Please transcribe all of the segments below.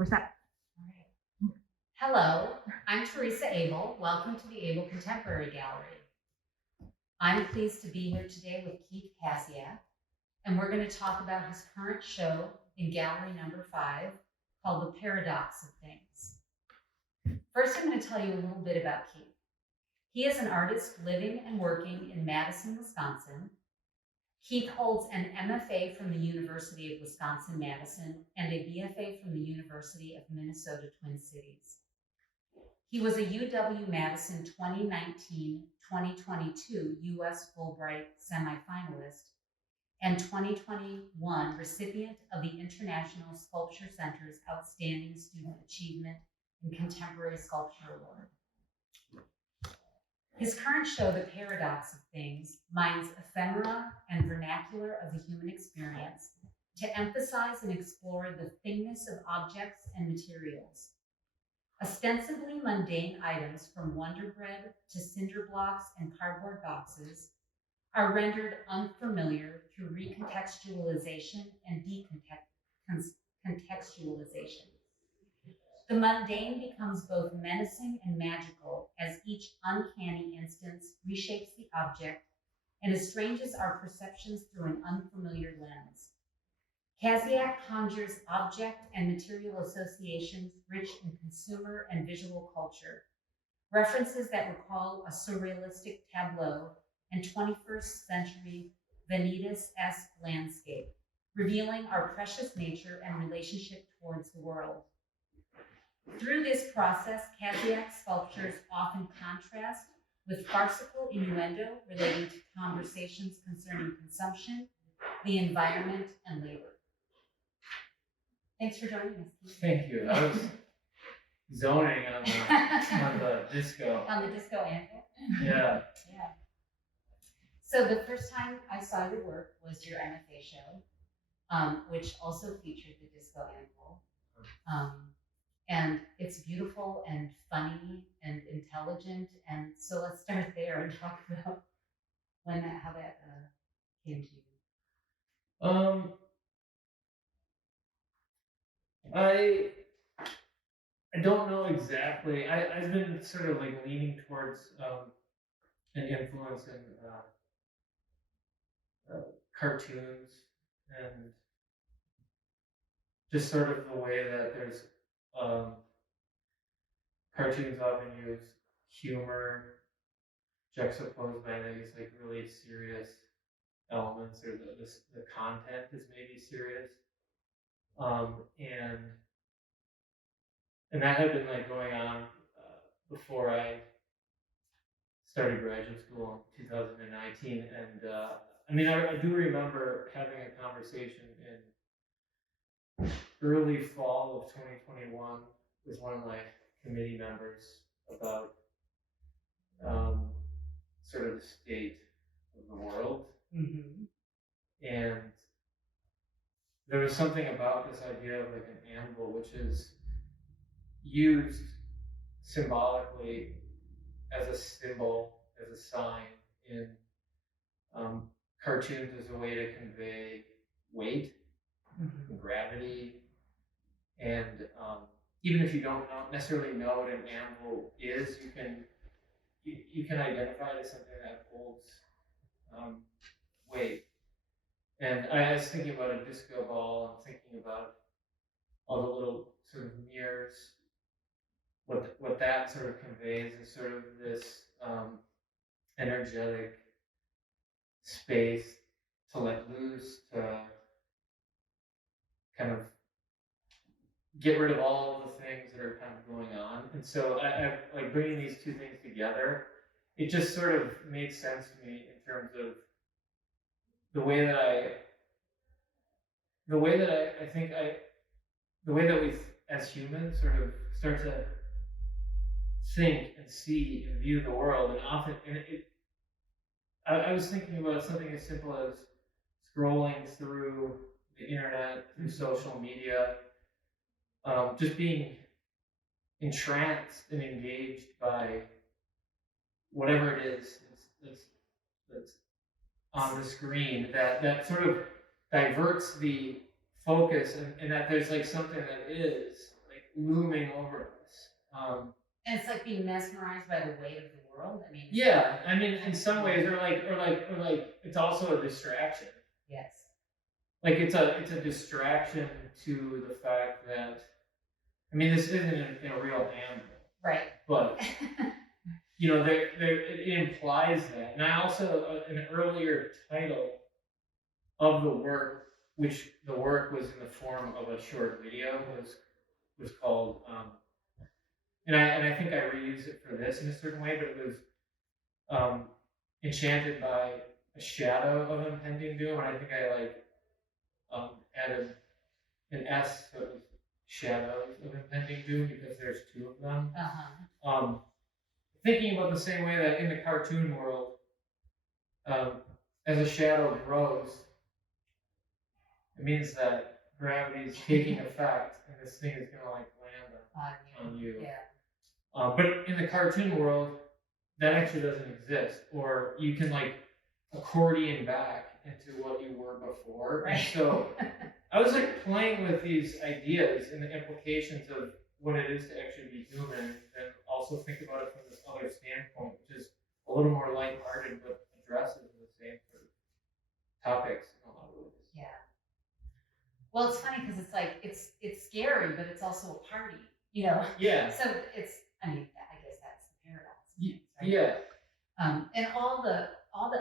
We're set. All right. Hello, I'm Teresa Abel. Welcome to the Abel Contemporary Gallery. I'm pleased to be here today with Keith Kaziak, and we're going to talk about his current show in gallery number 5 called The Paradox of Things. First, I'm going to tell you a little bit about Keith. He is an artist living and working in Madison, Wisconsin. Keith holds an MFA from the University of Wisconsin-Madison and a BFA from the University of Minnesota Twin Cities. He was a UW-Madison 2019-2022 U.S. Fulbright semifinalist and 2021 recipient of the International Sculpture Center's Outstanding Student Achievement in Contemporary Sculpture Award. His current show, The Paradox of Things, mines ephemera and vernacular of the human experience to emphasize and explore the thingness of objects and materials. Ostensibly mundane items from Wonder Bread to cinder blocks and cardboard boxes are rendered unfamiliar through recontextualization and decontextualization. The mundane becomes both menacing and magical as each uncanny instance reshapes the object and estranges our perceptions through an unfamiliar lens. Kaziak conjures object and material associations rich in consumer and visual culture, references that recall a surrealistic tableau and 21st century Venitas-esque landscape, revealing our precious nature and relationship towards the world. Through this process, Kaziak's sculptures often contrast with farcical innuendo relating to conversations concerning consumption, the environment, and labor. Thanks for joining us, Keith. Thank you. I was zoning on the disco. On the disco anvil? Yeah. Yeah. So the first time I saw your work was your MFA show, which also featured the disco anvil. And it's beautiful and funny and intelligent. And so let's start there and talk about how that came to you. I don't know exactly. I've been sort of like leaning towards an influence in cartoons and just sort of the way that there's cartoons often use humor juxtaposed by these like really serious elements, or the content is maybe serious, and that had been like going on before I started graduate school in 2019, and I mean I do remember having a conversation in early fall of 2021 with one of my committee members about sort of the state of the world. Mm-hmm. And there was something about this idea of like an anvil, which is used symbolically as a symbol, as a sign in cartoons as a way to convey weight, and gravity, and even if you don't necessarily know what an anvil is, you can identify it as something that holds weight. And I was thinking about a disco ball and thinking about all the little sort of mirrors. What that sort of conveys is sort of this energetic space to let loose, to kind of get rid of all the things that are kind of going on. And so I like bringing these two things together, it just sort of made sense to me in terms of the way that we as humans sort of start to think and see and view the world. And often, I was thinking about something as simple as scrolling through the internet, through social media, just being entranced and engaged by whatever it is that's on the screen, that sort of diverts the focus, and that there's like something that is like looming over us. And it's like being mesmerized by the weight of the world. I mean, yeah, I mean, in some ways, or like, it's also a distraction. yes. Like it's a distraction to the fact that, I mean, this isn't a real animal, right? But you know, it implies that. And I also an earlier title of the work, which the work was in the form of a short video, was called. And I think I reused it for this in a certain way, but it was enchanted by a shadow of impending doom, and I think I added an S, so it was shadows of impending doom because there's two of them. Thinking about the same way that in the cartoon world, as a shadow grows, it means that gravity is taking effect, and this thing is gonna like land on you. Yeah. But in the cartoon world, that actually doesn't exist, or you can like accordion back into what you were before. Right. And so I was like playing with these ideas and the implications of what it is to actually be human, and also think about it from this other standpoint, which is a little more lighthearted, but addresses the same sort of topics in a lot of ways. Yeah. Well, it's funny because it's like it's scary, but it's also a party, you know. Yeah. So it's, I mean, I guess that's the paradox. Right? Yeah. And all the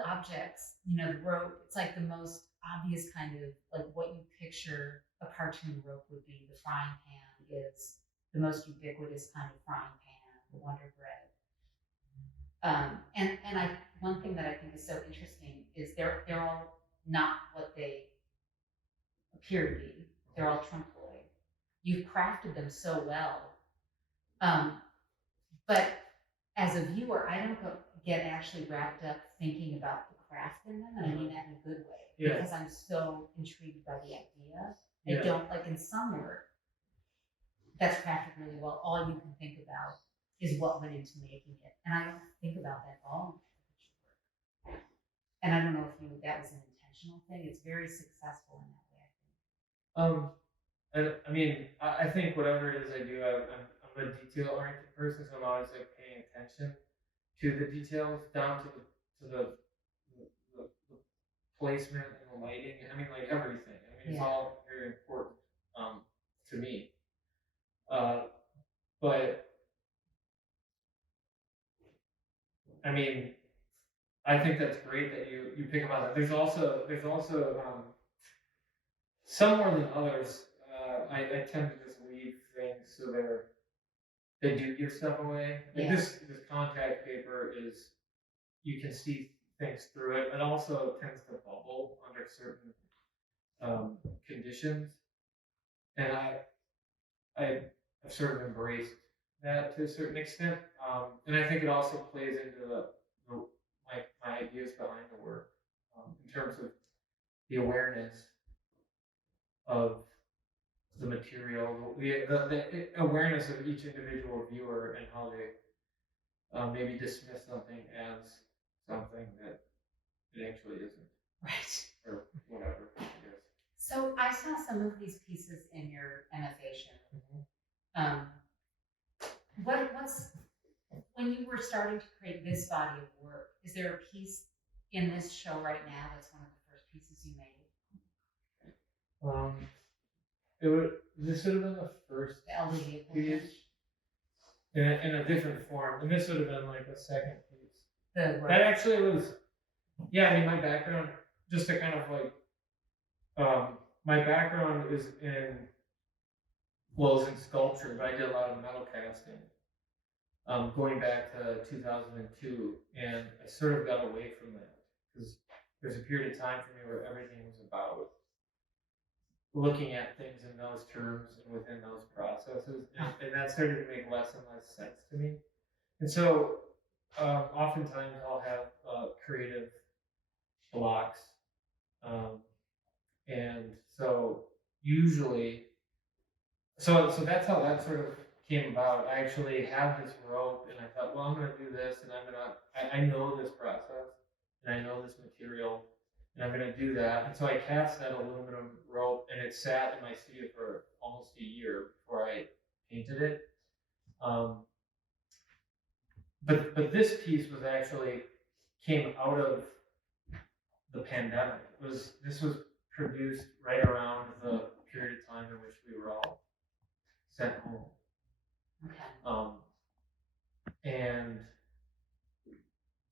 objects, you know, the rope, it's like the most obvious kind of like what you picture a cartoon rope would be. The frying pan is the most ubiquitous kind of frying pan, the Wonder Bread. And one thing that I think is so interesting is they're all not what they appear to be. They're all trompe-l'oeil. You've crafted them so well. But as a viewer, I don't get actually wrapped up thinking about the craft in them, and I mean that in a good way, because I'm so intrigued by the idea. I don't, like in some work that's crafted really well, all you can think about is what went into making it, and I don't think about that at all in work. And I don't know if that was an intentional thing. It's very successful in that way, I think. And I mean, I think whatever it is I do, I'm a detail-oriented person, so I'm always like paying attention to the details, down to the placement and the lighting. I mean, like everything. I mean, it's all very important to me. But I mean, I think that's great that you pick up on that. There's also some more than others. I tend to just leave things so they do give stuff away. Like this contact paper is, you can see things through it. It also tends to bubble under certain conditions, and I've sort of embraced that to a certain extent, and I think it also plays into my ideas behind the work, in terms of the awareness of the material, the awareness of each individual viewer, and how they maybe dismiss something as something that it actually isn't. Right. Or whatever, I guess. So I saw some of these pieces in your MFA show. What's when you were starting to create this body of work, is there a piece in this show right now that's one of the first pieces you made? This would have been the first piece in a different form, and this would have been like the second piece. That actually was, I mean, my background, just to kind of like, my background is in sculpture, but I did a lot of metal casting, going back to 2002, and I sort of got away from that because there's a period of time for me where everything was about looking at things in those terms and within those processes, and that started to make less and less sense to me. And so oftentimes I'll have creative blocks, and so usually, so that's how that sort of came about. I actually had this rope, and I thought, well, I'm going to do this, and I know this process, and I know this material, and I'm going to do that. And so I cast that aluminum rope, and it sat in my studio for almost a year before I painted it. But this piece was actually came out of the pandemic. This was produced right around the period of time in which we were all sent home. Okay. And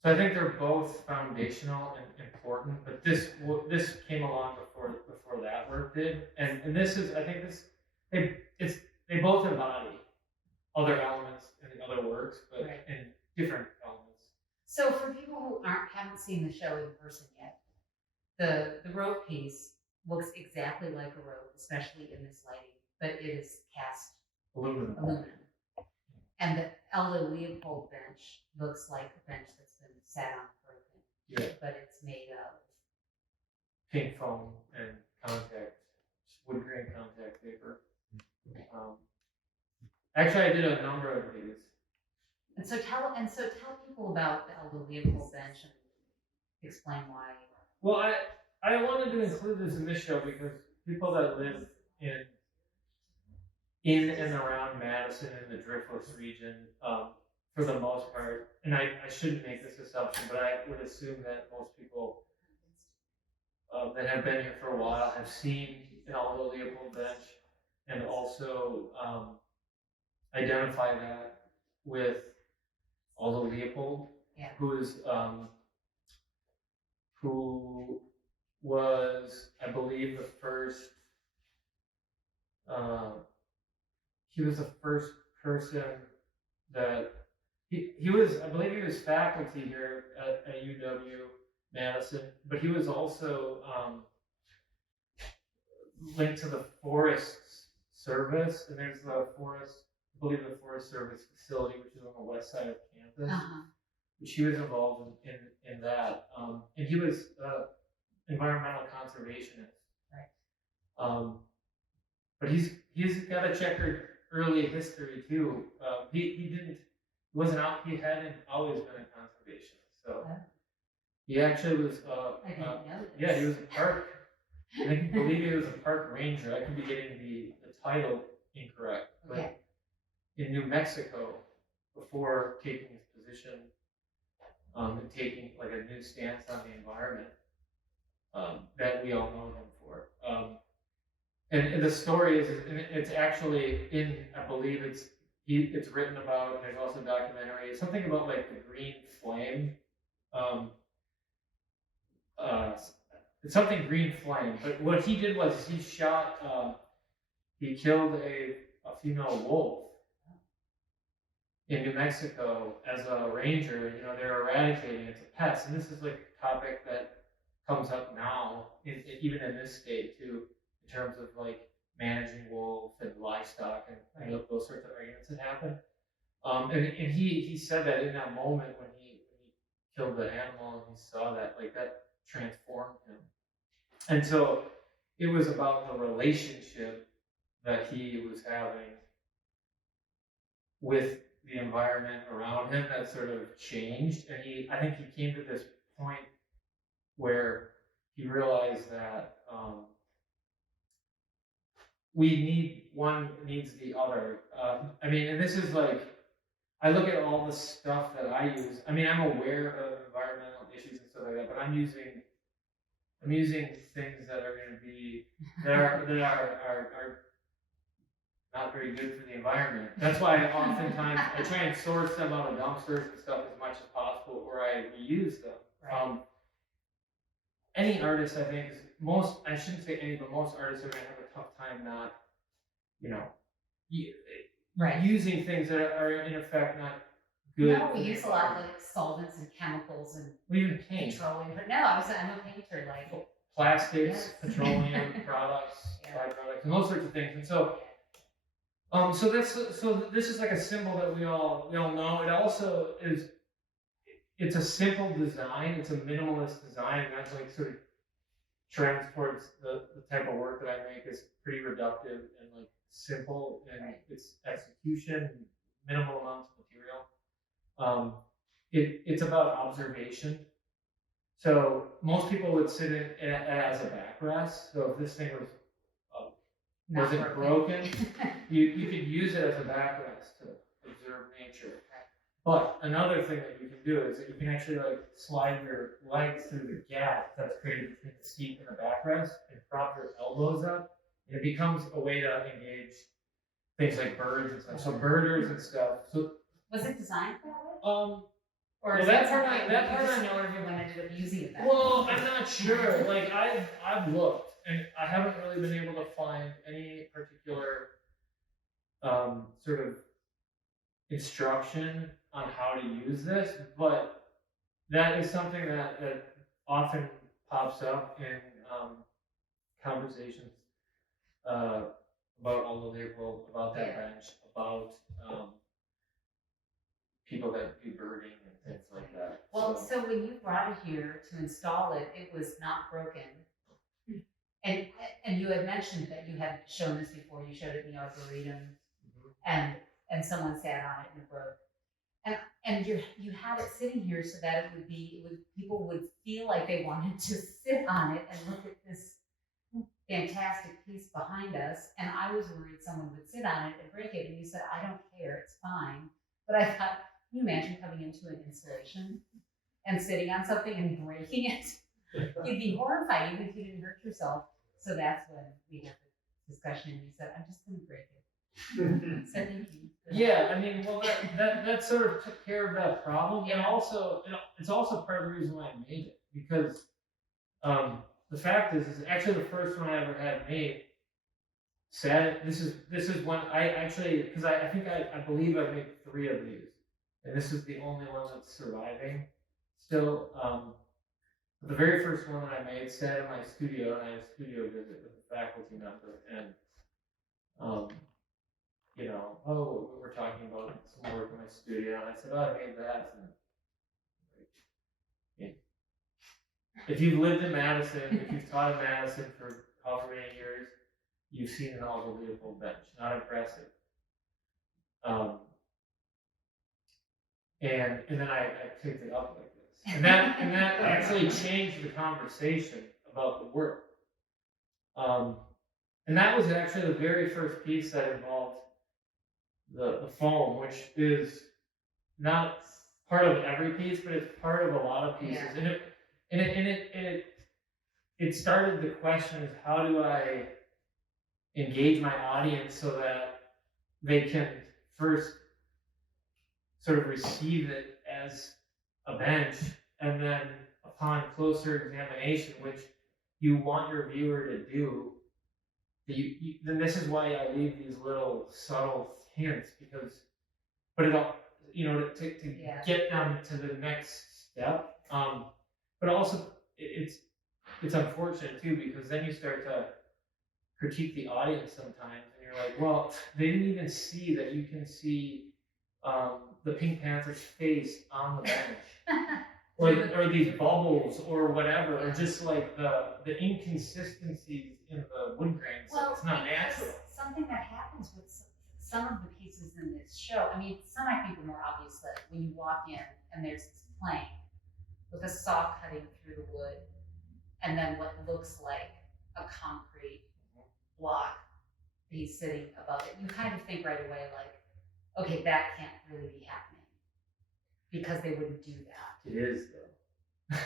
so I think they're both foundational and important, but this came along before that work did, and this is, I think they both embody other elements in the other works, but Right. in different elements. So for people who haven't seen the show in person yet, the rope piece looks exactly like a rope, especially in this lighting, but it is cast aluminum. And the Aldo Leopold bench looks like a bench that's been sat on for a bit. Yeah. But it's made of pink foam and wood grain contact paper. Actually, I did a number of these. And so tell people about the Aldo Leopold bench and explain why. Well, I wanted to include this in this show because people that live in and around Madison and the Driftless region, for the most part, and I shouldn't make this assumption, but I would assume that most people that have been here for a while have seen an Aldo Leopold bench, and also identify that with Aldo Leopold, yeah. who was, I believe, the first. He was the first person that he was. I believe he was faculty here at UW Madison, but he was also linked to the Forest Service, and there's the Forest. I believe the Forest Service facility, which is on the west side of campus, which he was involved in that, and he was environmental conservationist. Right. But he's got a checkered early history too. He hadn't always been a conservationist. So he actually was. I didn't know this. Yeah, he was a park. I believe he was a park ranger. I could be getting the title incorrect, but okay. In New Mexico, before taking his position, and taking like a new stance on the environment, that we all know him for. And the story is, it's actually I believe it's written about, and there's also a documentary, something about like the green flame. It's something green flame, but what he did was he killed a female wolf in New Mexico as a ranger. You know, they're eradicating it to pests, and this is like a topic that comes up now, even in this state too, in terms of like managing wolves and livestock and those sorts of arguments that happen. And he said that in that moment when he killed the animal and he saw that, like, that transformed him. And so it was about the relationship that he was having with the environment around him that sort of changed. And I think he came to this point where he realized that one needs the other. I mean, and this is like, I look at all the stuff that I use. I mean, I'm aware of environmental issues and stuff like that, but I'm using things that are going to be that are not very good for the environment. That's why oftentimes I try and source them out of dumpsters and stuff as much as possible, or I reuse them. Right. Any artist, I think, I shouldn't say any, but most artists are going to have a tough time not, using things that are in effect not good. No, we use a lot of like solvents and chemicals and even paint. Petroleum, but no, I'm a painter, like plastics, petroleum products, byproducts, and those sorts of things. And so, so this is like a symbol that we all know. It also is. It's a simple design. It's a minimalist design, and that's like sort of transports the type of work that I make is pretty reductive and like simple in its execution, minimal amounts of material. It's about observation. So most people would sit in as a backrest. So if this thing was Not Was it broken? You could use it as a backrest to observe nature. But another thing that you can do is that you can actually like slide your legs through the gap that's created between the seat and the backrest and prop your elbows up. And it becomes a way to engage things like birds and stuff. So birders and stuff. So Was it designed that way? Or Or well, that part I know everyone ended up using it that way. Well, I'm not sure. Like I've looked and I haven't really been able to find any particular sort of instruction on how to use this, but that is something that often pops up in conversations about all the April, about that bench, about people that do birding and things like that. Well, so when you brought it here to install it, it was not broken. And you had mentioned that you had shown this before. You showed it in the Arboretum, and someone sat on it and it broke. And you had it sitting here so that people would feel like they wanted to sit on it and look at this fantastic piece behind us. And I was worried someone would sit on it and break it. And you said, I don't care, it's fine. But I thought, can you imagine coming into an installation and sitting on something and breaking it? You'd be horrified even if you didn't hurt yourself. So that's when we had the discussion and you said, I'm just going to break it. So thank you. Yeah, I mean, well, that sort of took care of that problem, and also, it's also part of the reason why I made it, because the fact is actually the first one I ever had made. This is one I actually, because I think I believe I made 3 of these, and this is the only one that's surviving still. The very first one that I made sat in my studio, and I had a studio visit with a faculty member, and we were talking about some work in my studio, and I said, I made that. And if you've lived in Madison, if you've taught in Madison for however many years, you've seen an Alva Leopold bench. Not impressive. And then I picked it up like this. And that actually changed the conversation about the work. And that was actually the very first piece that involved the foam, which is not part of every piece, but it's part of a lot of pieces. Yeah. It started the question is, how do I engage my audience so that they can first sort of receive it as a bench, and then upon closer examination, which you want your viewer to do, then this is why I leave these little subtle hints, but it all, to get them to the next step. But also it's unfortunate too, because then you start to critique the audience sometimes, and you're like, well, they didn't even see that you can see the Pink Panther's face on the bench, or these bubbles, or whatever, or just like the inconsistencies in the wood grains. Well, it's not natural. Something that happens with some of the pieces in this show, I mean, some I think are more obvious, that when you walk in and there's this plank with a saw cutting through the wood, and then what looks like a concrete block piece sitting above it, you kind of think right away, like, okay, that can't really be happening, because they wouldn't do that. It is, though.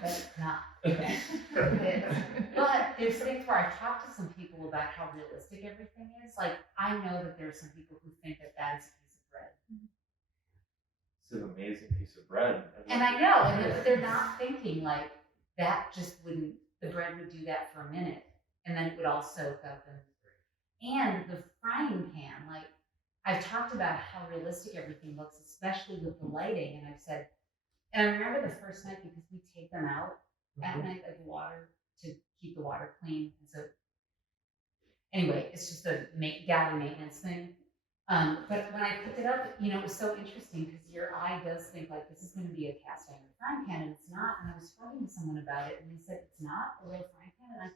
But it's not. Okay? It is. But there's things where I've talked to some people about how realistic everything is. Like, I know that there are some people who think that that is a piece of bread. It's an amazing piece of bread. And I know, and they're not thinking like that just wouldn't, the bread would do that for a minute, and then it would all soak up. And the frying pan, like, I've talked about how realistic everything looks, especially with the lighting, and I've said, and I remember the first night, because we take them out at night of the water to keep the water clean, and so anyway, it's just a gallery maintenance thing. But when I picked it up, it was so interesting, because your eye does think like, this is going to be a cast iron frying pan, and it's not. And I was talking to someone about it, and they said it's not a real frying pan, and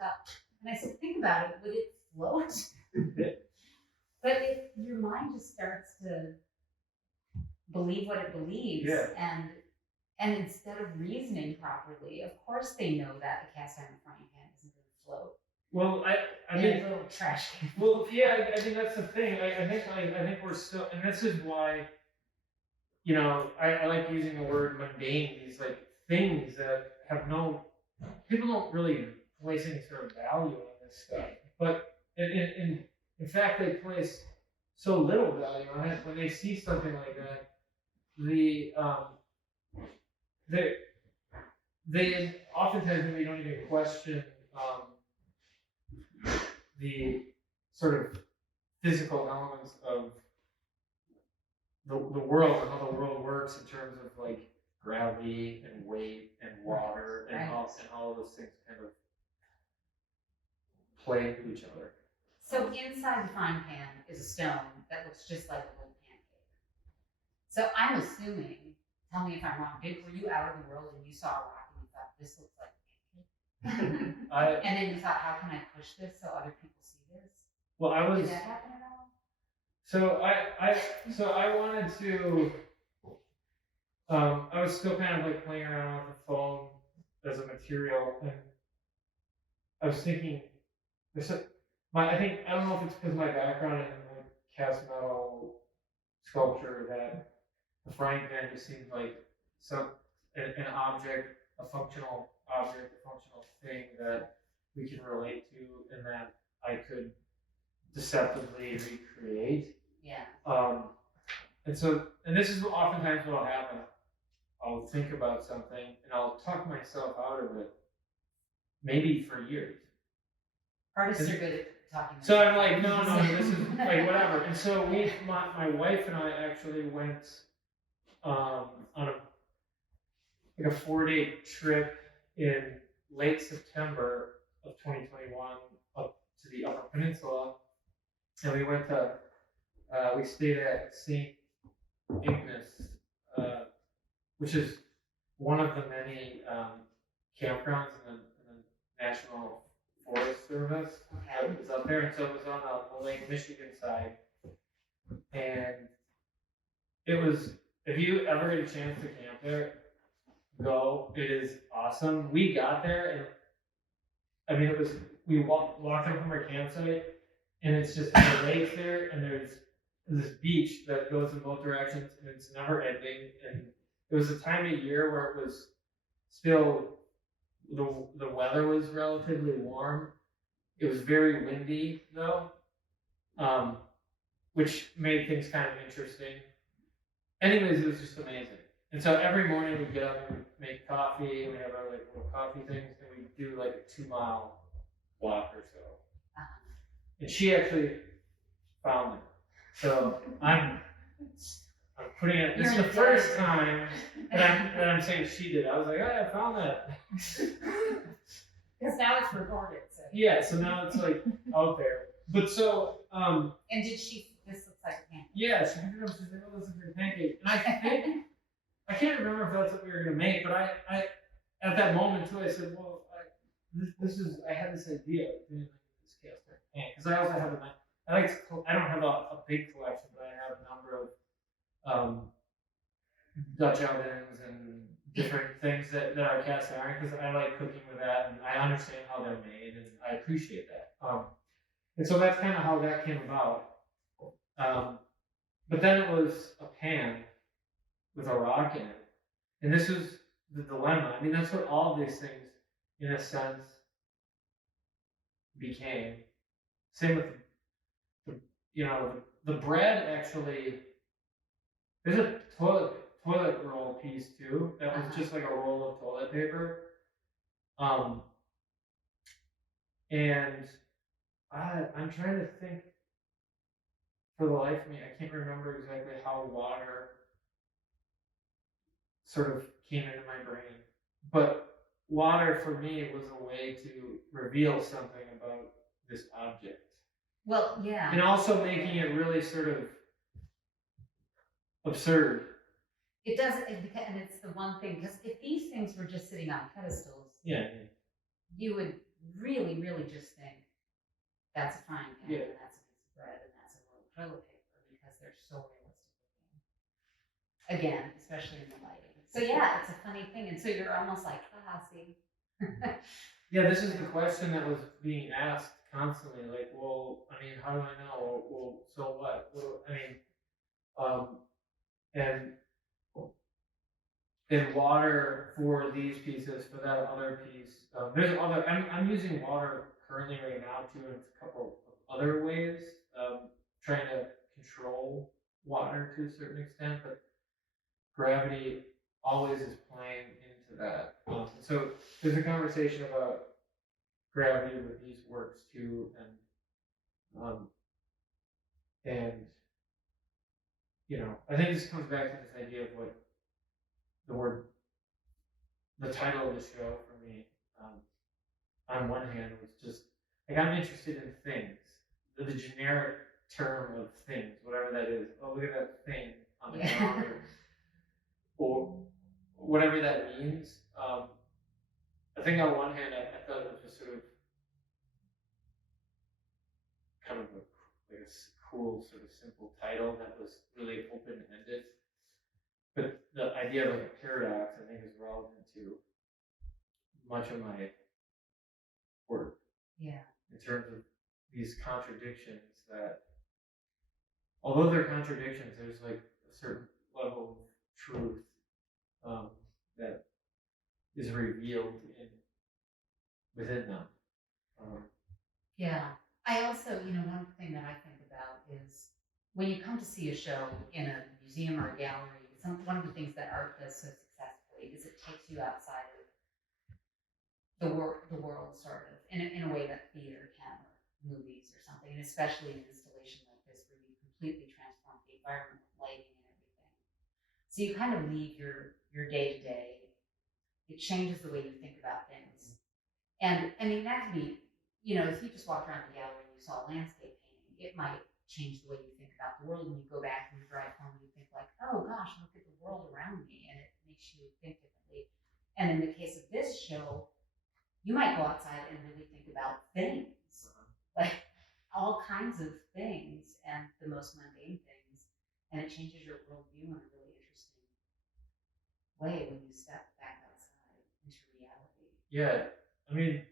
I said, think about it, would it float? But your mind just starts to believe what it believes, and instead of reasoning properly, of course they know that a cast iron frying pan isn't going to float. Well, I in mean, a little trash can. well, yeah, I mean that's the thing. I think we're still, and this is why, you know, I like using the word mundane. These like things that have no, people don't really place any sort of value on this stuff, but in fact they place so little value on it when they see something like that. The they they oftentimes maybe don't even question the sort of physical elements of the world and how the world works in terms of like gravity and weight and water and all of those things kind of play into each other. So inside the frying pan is a stone that looks just like a little pancake. So I'm assuming, tell me if I'm wrong, were you out in the world and you saw a rock and you thought, this looks like a pancake? And then you thought, how can I push this so other people see this? Well, Did that happen at all? So I wanted to. I was still kind of like playing around with the foam as a material, and I was thinking, I don't know if it's because my background in like cast metal sculpture that the frying pan just seemed like an object, a functional object, a functional thing that we can relate to, and that I could deceptively recreate. Yeah. And this is oftentimes what will happen. I'll think about something and I'll talk myself out of it, maybe for years. Artists are good at talking. So I'm like, no, this is like whatever. And so my wife and I actually went on a 4-day trip in late September of 2021 up to the Upper Peninsula, and we went to we stayed at St. Ignace, which is one of the many campgrounds in the National Forest Service that was up there, and so it was on the Lake Michigan side, and it was, if you ever get a chance to camp there, go. It is awesome. We got there, and I mean, we walked up from our campsite, and it's just the lake there, and there's this beach that goes in both directions, and it's never ending. And it was a time of year where it was still, the weather was relatively warm. It was very windy though, which made things kind of interesting. Anyways, it was just amazing. And so every morning we'd get up and we'd make coffee, and we have our like little coffee things, and we'd do like a 2-mile walk or so. And she actually found it. So I'm putting it. This is the first time that I'm saying she did. I was like, oh, I found that. Because now it's recorded. So. Yeah, so now it's like out there. But so. And did she? This looks like a pancake. Yeah, she picked it up. She said, "Oh, this is a pancake." And I think I can't remember if that's what we were gonna make, but I at that moment too, I said, "Well, I had this idea of doing like this cast iron pan because I also have I don't have a big collection, but I have a number of Dutch ovens and different things that are cast iron because I like cooking with that and I understand how they're made and I appreciate that. And so that's kind of how that came about. But then it was a pan with a rock in it, and this was the dilemma. I mean, that's what all of these things, in a sense, became. Same with the bread actually. There's a toilet roll piece too. That was just like a roll of toilet paper. And I'm trying to think. For the life of me, I can't remember exactly how water sort of came into my brain. But water for me was a way to reveal something about this object. Well, yeah. And also making it really sort of absurd. It does, and it's the one thing, because if these things were just sitting on pedestals, you would really, really just think, that's a frying pan, and that's a piece of bread, and that's a roll of toilet paper, because they're so realistic looking. Again, especially in the lighting. So yeah, it's a funny thing, and so you're almost like, see. Yeah, this is the question that was being asked constantly. Like, well, I mean, how do I know? Well, so what? Well, I mean, um, and water for these pieces, for that other piece. There's other. I'm using water currently right now too in a couple of other ways. Trying to control water to a certain extent, but gravity always is playing into that. So there's a conversation about gravity with these works too, um, and I think this comes back to this idea of what the word, the title of the show for me. On one hand, was just like I'm interested in things, the generic term of things, whatever that is. Oh, look at that thing on the ground, or whatever that means. I think on one hand, I thought it was just sort of kind of like a cool, sort of simple title that was really open ended. But the idea of like a paradox, I think, is relevant to much of my work. Yeah. In terms of these contradictions that, although they're contradictions, there's like a certain level of truth that is revealed within them. Yeah. I also, one thing that I think about is when you come to see a show in a museum or a gallery, one of the things that art does so successfully is it takes you outside of the world sort of, in a way that theater can, or movies or something, and especially an installation like this where you completely transform the environment, lighting and everything. So you kind of leave your day to day. It changes the way you think about things. And I mean, that could be, if you just walked around the gallery and you saw a landscape painting, it might change the way you think about the world. And you go back and you drive home and you think like, oh gosh, look at the world around me. And it makes you think differently. And in the case of this show, you might go outside and really think about things, like all kinds of things and the most mundane things. And it changes your worldview in a really interesting way when you step back outside into reality. Yeah, I mean,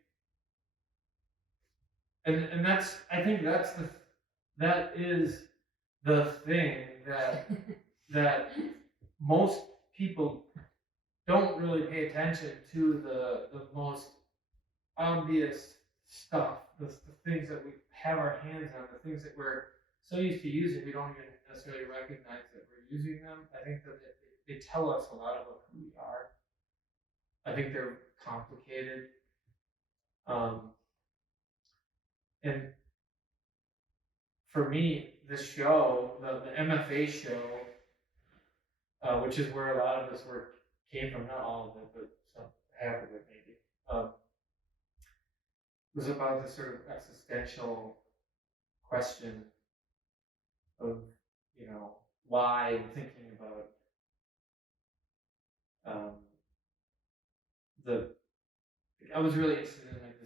and that's, I think that is the thing that most people don't really pay attention to, the most obvious stuff, the things that we have our hands on, the things that we're so used to using, we don't even necessarily recognize that we're using them. I think that they tell us a lot about who we are. I think they're complicated. And for me, the show, the MFA show, which is where a lot of this work came from, not all of it, but some, half of it maybe, was about this sort of existential question of, why, thinking about I was really interested in like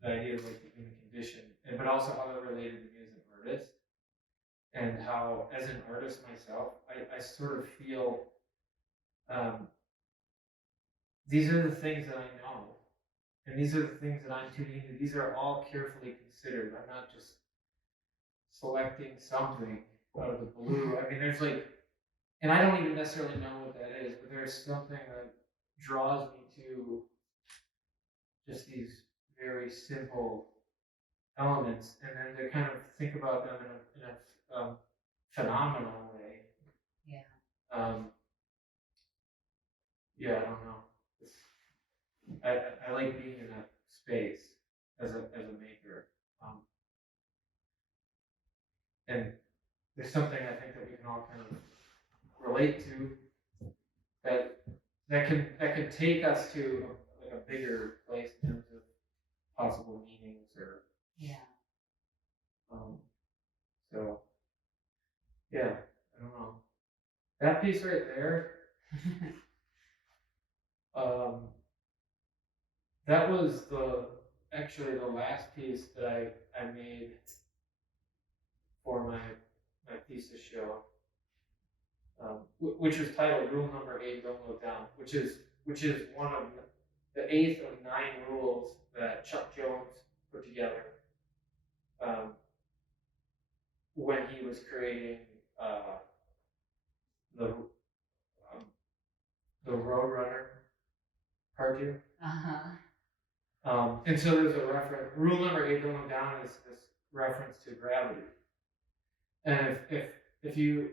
the idea of like the human condition, but also how that related to me as an artist, and how, as an artist myself, I sort of feel these are the things that I know, and these are the things that I'm tuning into. These are all carefully considered. I'm not just selecting something out of the blue. I mean, there's like, and I don't even necessarily know what that is, but there's something that draws me to just these very simple elements, and then to kind of think about them in a phenomenal way. Yeah. Yeah, I don't know. I like being in that space as a maker, and there's something I think that we can all kind of relate to, that can take us to like a bigger place in terms of possible meanings, or so yeah, I don't know, that piece right there. That was actually the last piece that I made for my thesis show, which was titled "Rule Number 8: Don't Look Down," which is one of the 8th of 9 rules that Chuck Jones put together when he was creating the Roadrunner cartoon. And so there's a reference. Rule number 8 going down is this reference to gravity. And if you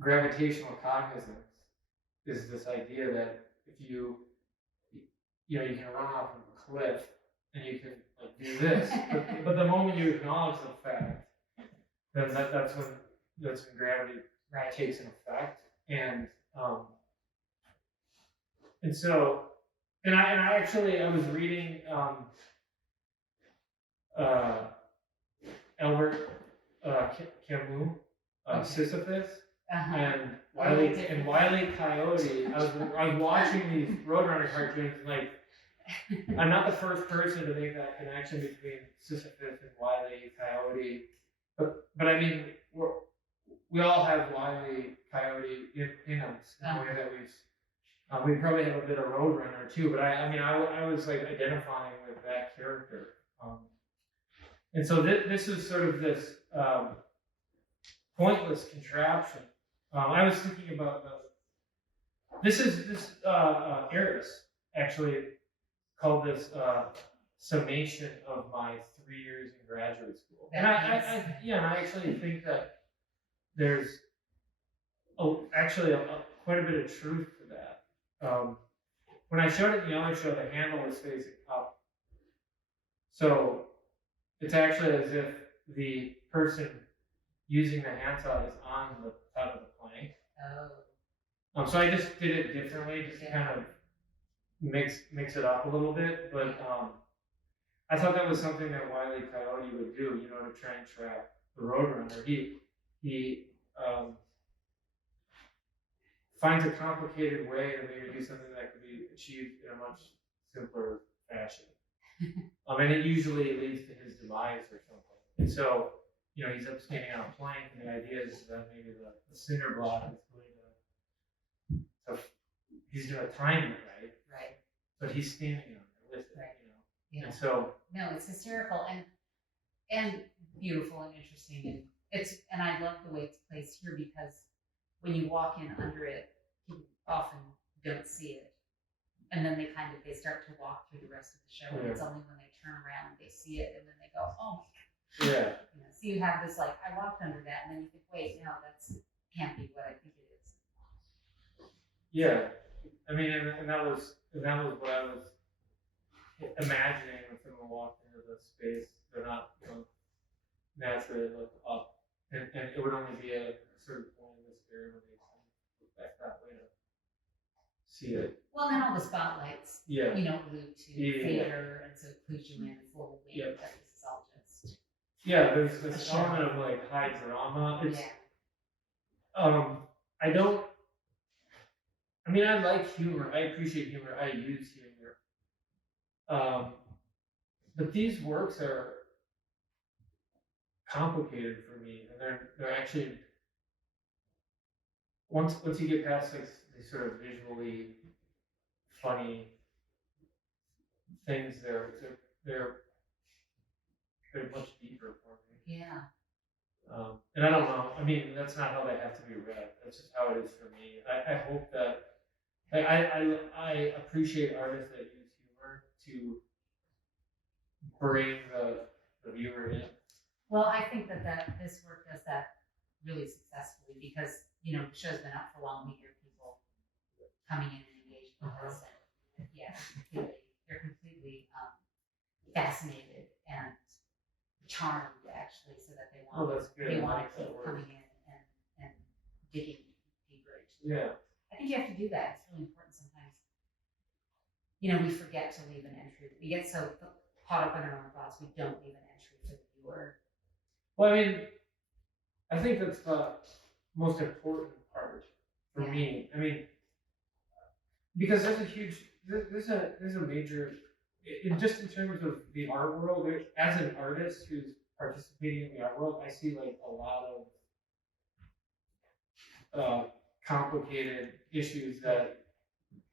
gravitational cognizance is this idea that if you can run off of a cliff and you can like do this, but the moment you acknowledge the fact, then that's when gravity takes an effect. And I was reading Albert Camus, Sisyphus, and Wile E. Coyote. I was watching these Roadrunner cartoons, and like I'm not the first person to make that connection between Sisyphus and Wile E. Coyote, but I mean we all have Wile E. Coyote in us in the way that we probably have a bit of Roadrunner too. But I was like identifying with that character. And so this is sort of this pointless contraption. I was thinking about this Eris actually called this summation of my 3 years in graduate school. And I actually think that there's quite a bit of truth to that. When I showed it in the other show, the handle was facing up. So it's actually as if the person using the handsaw is on the top of the plank. Oh. So I just did it differently, just to kind of mix it up a little bit. But I thought that was something that Wile E. Coyote would do, to try and trap the Roadrunner. He finds a complicated way to maybe do something that could be achieved in a much simpler fashion. And it usually leads to his demise or something. And so, he's up standing on a plank, and the idea is that maybe the cinder block is going to, he's going to time it, right? Right. But he's standing on it with it, Yeah. And so. No, it's hysterical and beautiful and interesting. And I love the way it's placed here because when you walk in under it, you often don't see it. And then they start to walk through the rest of the show, and it's only when they turn around and they see it, and then they go, oh my God. Yeah. So you have this like, I walked under that, and then you think, wait, no, can't be what I think it is. Yeah. And that was what I was imagining when someone walked into the space. They're not naturally look up, and it would only be a certain point in this area when they look back that way to see it. Well, then all the spotlights, allude to theater, and so it clues you in full weight that this is all just. Yeah, there's this element of like high drama. I like humor. I appreciate humor. I use humor. But these works are complicated for me, and they're actually once you get past like these sort of visually funny things, they're much deeper for me. Yeah. And I don't know. That's not how they have to be read. That's just how it is for me. I hope that I appreciate artists that use humor to bring the viewer in. Well, I think that this work does that really successfully because the show's been up for a while, and we hear people coming in and engaging with us, and they're completely fascinated and charmed actually, so that they want to keep coming in and digging deeper into it. Yeah. I think you have to do that. It's really important sometimes. We forget to leave an entry. We get so caught up in our own thoughts, we don't leave an entry for the viewer. Well, I think that's the most important part for me. Because there's a major, just in terms of the art world, as an artist who's participating in the art world, I see like a lot of complicated issues that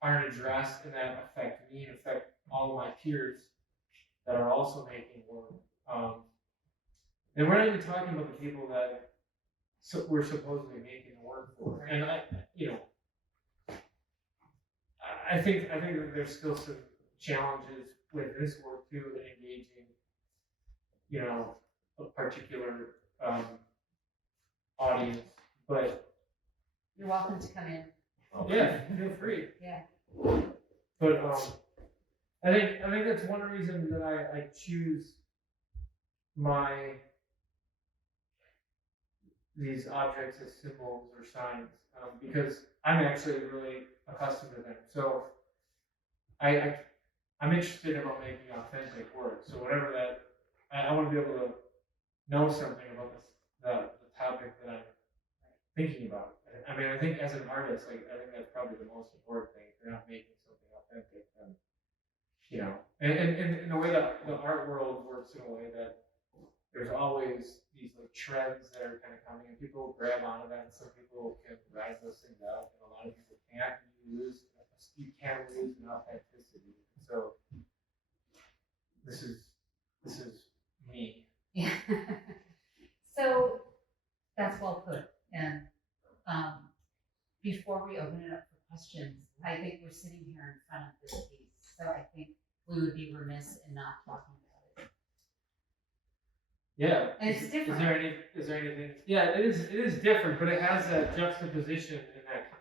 aren't addressed and that affect me and affect all of my peers that are also making work. And we're not even talking about the people that we're supposedly making the work for. And I think that there's still some challenges with this work too, in engaging, a particular audience. But You're welcome to come in. yeah, feel free. Yeah. But I think that's one reason that I choose these objects as symbols or signs, because I'm actually really accustomed to them. So I'm interested about making authentic work. So whatever that, I want to be able to know something about the topic that I'm thinking about. I mean, I think as an artist, I think that's probably the most important thing. If you're not making something authentic, then, and the way that the art world works in a way that there's always these like trends that are kind of coming, and people grab onto that, and some people can ride those things out, and a lot of people can't. You can't lose an authenticity. So this is me. Yeah. So that's well put. And before we open it up for questions, I think we're sitting here in front of this piece, so I think we would be remiss in not talking about it. Yeah. And it's different. Is there anything? Yeah, it is different, but it has that juxtaposition and that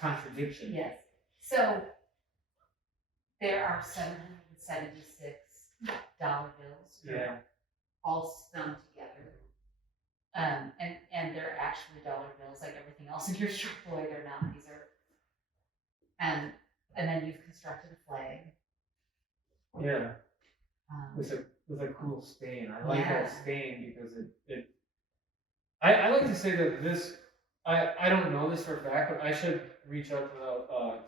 contradiction. Yes. So there are 776 dollar bills. Yeah. All strung together. And they're actually dollar bills, like everything else in your short boy. They're not. These are. And then you've constructed a flag. Yeah. With a cool stain. I like that stain because it. I like to say that this. I don't know this for a fact, but I should reach out to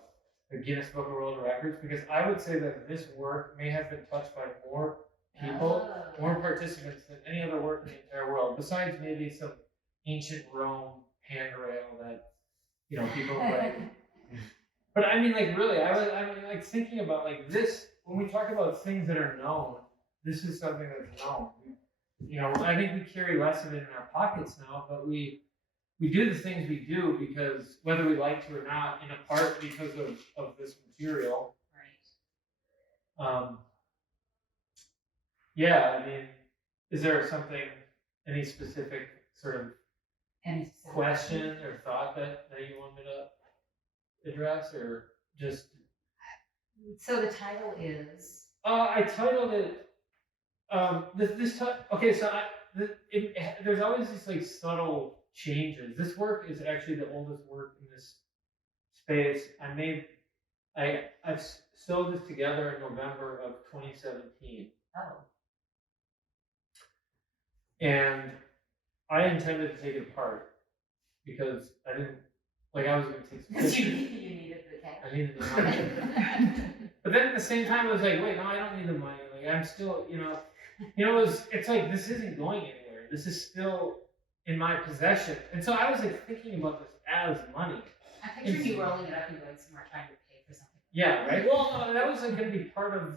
the Guinness Book of World Records, because I would say that this work may have been touched by more people, more participants than any other work in the entire world, besides maybe some ancient Rome handrail that people like. But I mean, like, really, I mean, like, thinking about like this when we talk about things that are known. This is something that's known. I think we carry less of it in our pockets now, but we do the things we do because whether we like to or not, in a part because of this material. Right. Yeah, I mean, is there any specific sort of question or thought that you want me to address, or just? So the title is? I titled it, okay, so there's always these like subtle changes. This work is actually the oldest work in this space. I've sewed this together in November of 2017. Oh. And I intended to take it apart because I was going to take some pictures. You needed the cash. I needed the money. But then at the same time, I was like, wait, no, I don't need the money. Like, I'm still, it's like, this isn't going anywhere. This is still in my possession. And so I was like thinking about this as money. I pictured you rolling it up and going somewhere trying to pay for something. Yeah, right? Well, that was like going to be part of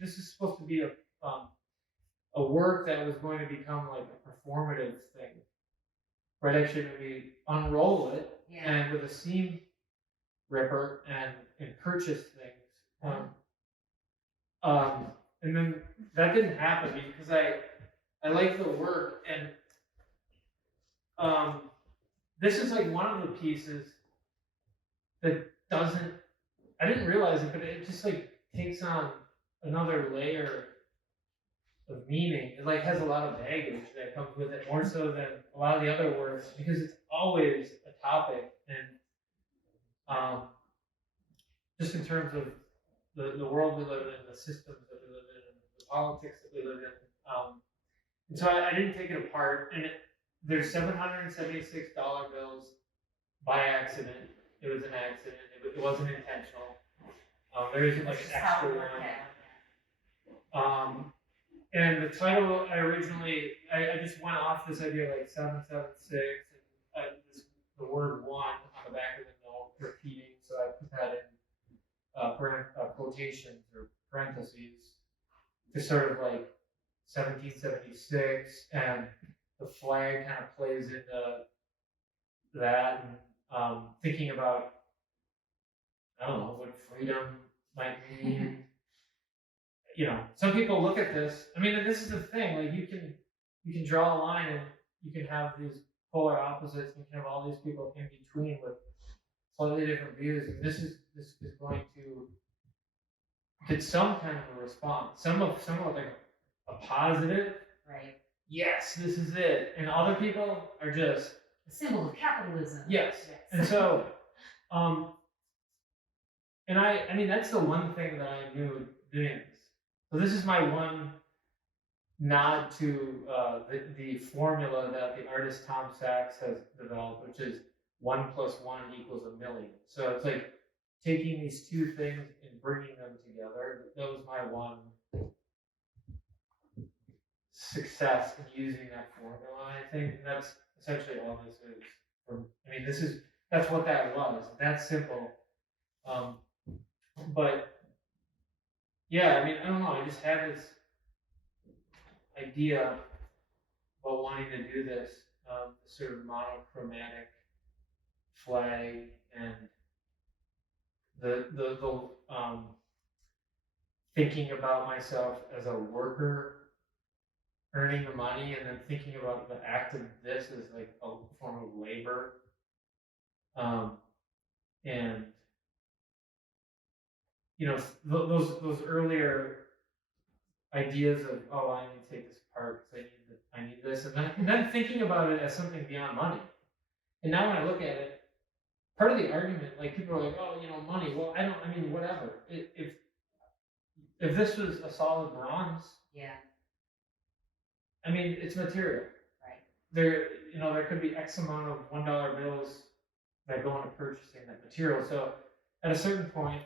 this is supposed to be a work that was going to become like a performative thing. Right, actually maybe unroll it and with a seam ripper and purchase things. And then that didn't happen because I like the work, and this is like one of the pieces that doesn't, I didn't realize it, but it just like takes on another layer of meaning. It like has a lot of baggage that comes with it, more so than a lot of the other works, because it's always a topic, and just in terms of the world we live in, the systems that we live in, the politics that we live in. And so I didn't take it apart, and there's $776 bills by accident. It was an accident. It wasn't intentional. There isn't like an extra one. And the title I just went off this idea like 776, and the word one on the back of the note repeating that in quotations or parentheses to sort of like 1776, and the flag kind of plays into that, and thinking about, I don't know, what freedom might mean. Some people look at this. I mean, and this is the thing. Like you can draw a line, and you can have these polar opposites, and you can have all these people in between with slightly different views, and this is going to get some kind of a response. Some of like a positive. Right. Yes, this is it, and other people are just the symbol of capitalism. Yes. And so, and I mean, that's the one thing that I knew doing this. So this is my one nod to the formula that the artist Tom Sachs has developed, which is 1 + 1 = 1,000,000. So it's like taking these two things and bringing them together. That was my one success in using that formula. I think that's essentially all this is. That's what that was. That's simple. But yeah, I mean, I don't know. I just had this idea about wanting to do this sort of monochromatic flag, and the thinking about myself as a worker earning the money, and then thinking about the act of this as like a form of labor. And those earlier ideas of, oh, I need to take this apart because I need this, and then thinking about it as something beyond money. And now when I look at it, part of the argument, like people are like, oh, money. Well, I mean, whatever. If this was a solid bronze, yeah, I mean, it's material. Right. There could be X amount of $1 bills that go into purchasing that material. So at a certain point,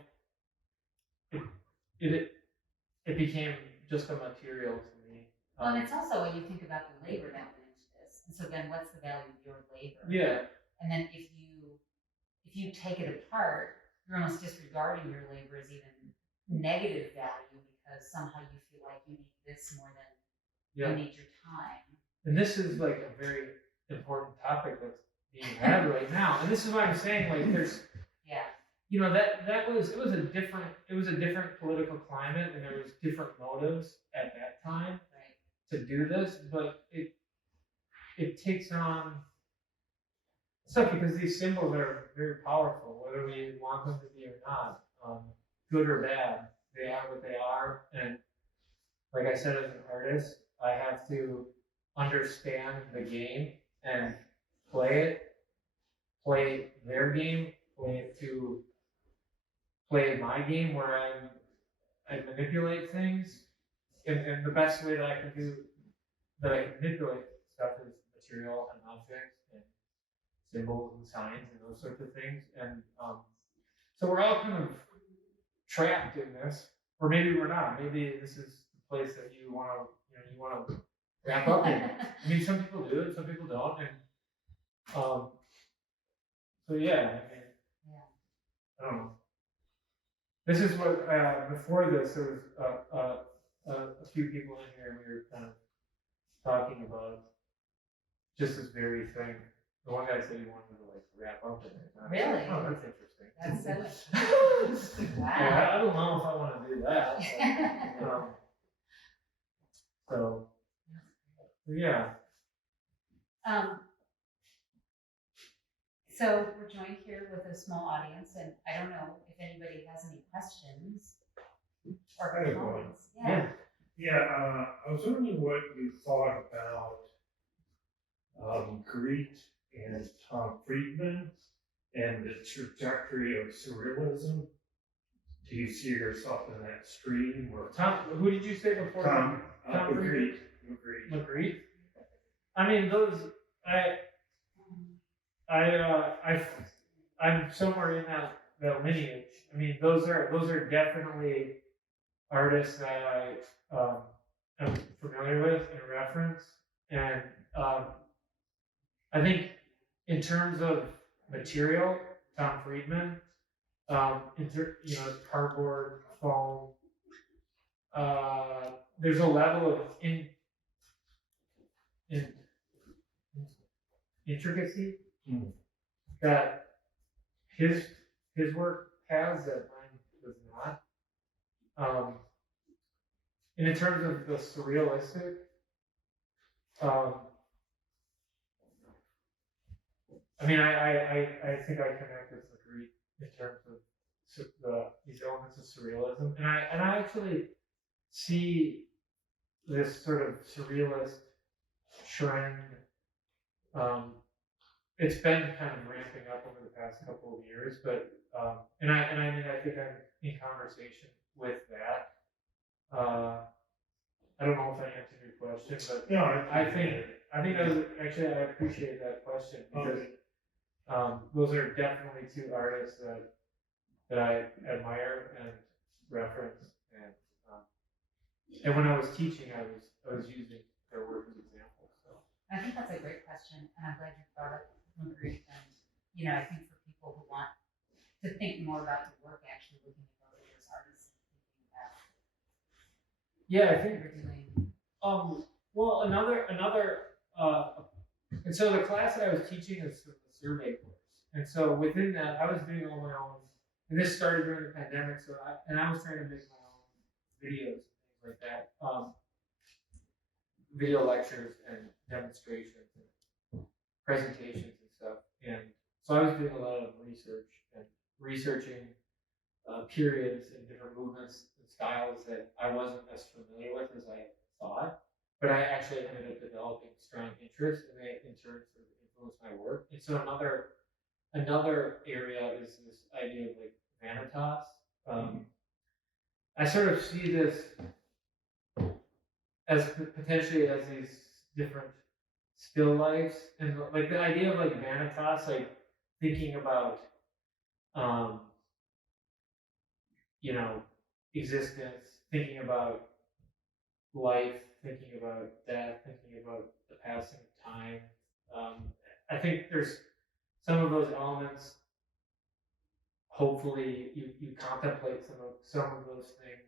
it became just a material to me. Well, and it's also when you think about the labor that went into this, and so then what's the value of your labor? Yeah. And then if you take it apart, you're almost disregarding your labor as even negative value, because somehow you feel like you need this more than you need your time. And this is like a very important topic that's being had right now. And this is why I'm saying, like, there's it was a different political climate, and there was different motives at that time to do this, but it takes on stuff because these symbols are very powerful, whether we want them to be or not, good or bad. They are what they are, and like I said, as an artist, I have to understand the game and play their game, play my game where I manipulate things, and the best way that I can manipulate stuff is material and objects and symbols and signs and those sorts of things, and so we're all kind of trapped in this, or maybe we're not. Maybe this is the place that you want to wrap up in. I mean, some people do it, some people don't, and so yeah, I don't know. This is what before this there was a few people in here, and we were kind of talking about just this very thing. The one guy said he wanted to like wrap up in it. Really? Like, oh, that's interesting. That's so wow. Yeah, I don't know if I want to do that. But, so yeah. So we're joined here with a small audience, and I don't know if anybody has any questions or comments. I was wondering what you thought about Greet and Tom Friedman and the trajectory of surrealism. Do you see yourself in that stream? Or Who did you say before? Tom Magritte. Magritte. I mean, those I'm somewhere in that lineage. I mean, those are definitely artists that I am familiar with and reference, and I think in terms of material, Tom Friedman, cardboard, foam. There's a level of intricacy that his work has that mine does not. And in terms of the surrealistic, I mean, I think I connect with the Greek in terms of these elements of surrealism, and I actually see this sort of surrealist trend. It's been kind of ramping up over the past couple of years, but and I mean I think I'm in conversation with that. I don't know if I answered your question, but No, I think that was actually I appreciate that question because those are definitely two artists that I admire and reference, and when I was teaching, I was using their work as examples. So I think that's a great question, and I'm glad you brought up Magritte. And I think for people who want to think more about your work, actually looking at both of those artists and thinking about yeah, I what think you're doing. well another and so the class that I was teaching is the survey course, and so within that I was doing all my own, and this started during the pandemic, so I was trying to make my own videos and things like that, video lectures and demonstrations and presentations and stuff, and so I was doing a lot of research and researching periods and different movements and styles that I wasn't as familiar with as I thought, but I actually ended up developing strong interest, and they in turn sort of influenced my work. And so another area is this idea of like vanitas. I sort of see this as potentially as these different still lifes, and like the idea of like vanitas, like thinking about existence, thinking about life, thinking about death, thinking about the passing of time. I think there's some of those elements. Hopefully, you contemplate some of those things.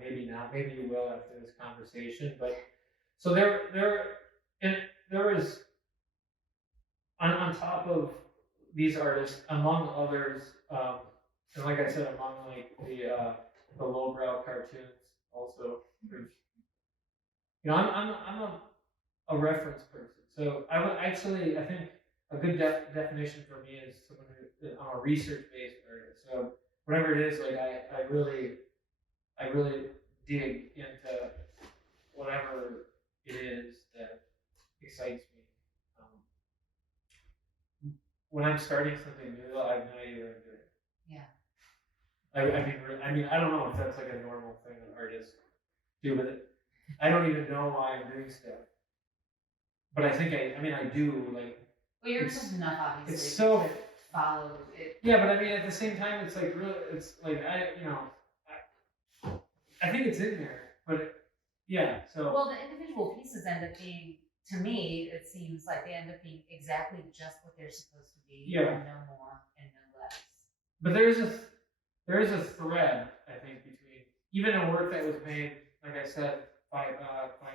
Maybe not. Maybe you will after this conversation. But so there is on top of these artists, among others, and like I said, among like the lowbrow cartoons, also there's I'm a reference person. So I would actually, I think a good definition for me is someone who I'm a research-based artist. So whatever it is, like I really dig into whatever it is that excites me. When I'm starting something new, I have no idea what I'm doing. Yeah. I mean, I don't know if that's like a normal thing that artists do, but I don't even know why I'm doing stuff. But I think I do, like. Well, you're just enough, obviously, it's so to follow it. Yeah, but I mean, at the same time, it's like really, it's like I think it's in there, but yeah. So well, the individual pieces end up being, to me, it seems like they end up being exactly just what they're supposed to be, and no more and no less. But there is a thread, I think, between even a work that was made, like I said, 5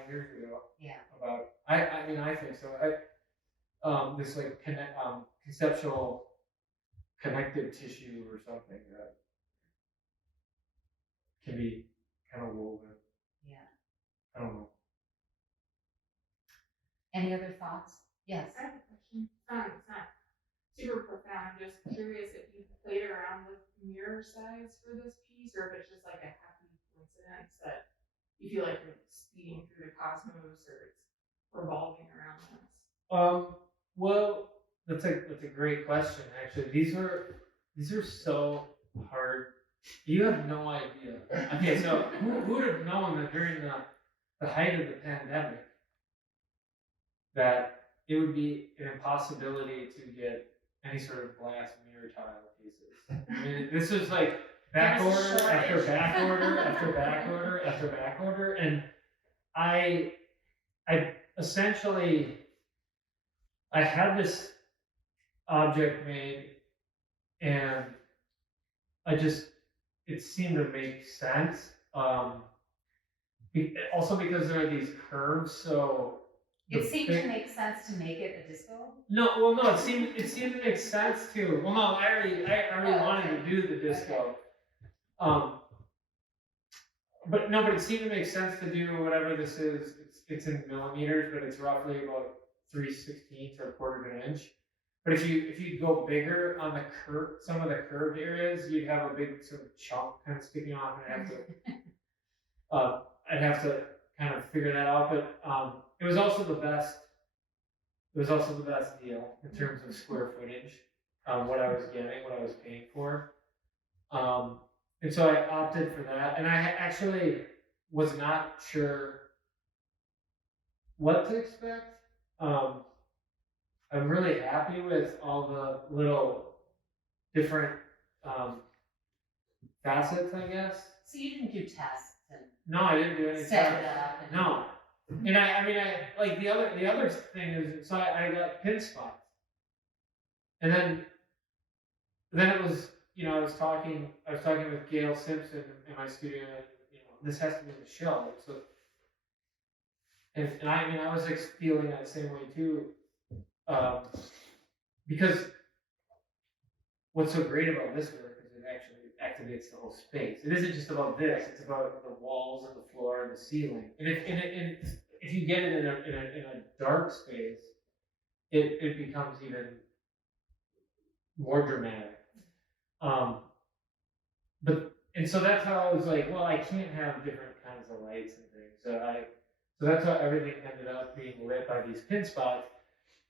years ago. Yeah. About I mean I think so. This like conceptual connective tissue or something that can be kind of woven. Yeah. I don't know. Any other thoughts? Yes. I have a question. It's not super profound. I'm just curious if you played around with mirror size for this piece, or if it's just like a happy coincidence that you feel like you're speeding through the cosmos, or it's revolving around this. Well, that's a great question. Actually, these are so hard. You have no idea. Okay, so who would have known that during the height of the pandemic that it would be an impossibility to get any sort of glass mirror tile pieces? I mean, this is like back order after back order after back order after back order, and I essentially I had this object made, and it seemed to make sense. Also because there are these curves, so It seemed to make sense to make it a disco. no, it seemed to make sense too. Well, no, I already wanted to do the disco. But it seemed to make sense to do whatever this is. It's in millimeters, but it's roughly about 3/16 or a quarter of an inch. But if you go bigger on the some of the curved areas, you'd have a big sort of chunk kind of sticking off, and I'd have to kind of figure that out. But it was also the best. It was also the best deal in terms of square footage, what I was getting, what I was paying for. And so I opted for that, and I actually was not sure what to expect. I'm really happy with all the little different facets, I guess. So you didn't do tests and No, I didn't do any set tests. it up. And No, and I like the other thing is, so I got pin spots, and then it was, I was talking with Gail Simpson in my studio, and this has to be the show. So, and I was like feeling that same way too, because what's so great about this work is it actually activates the whole space. It isn't just about this; it's about the walls and the floor and the ceiling. And if you get it in a dark space, it becomes even more dramatic. And so that's how I was like, well, I can't have different kinds of lights and things. So that's how everything ended up being lit by these pin spots.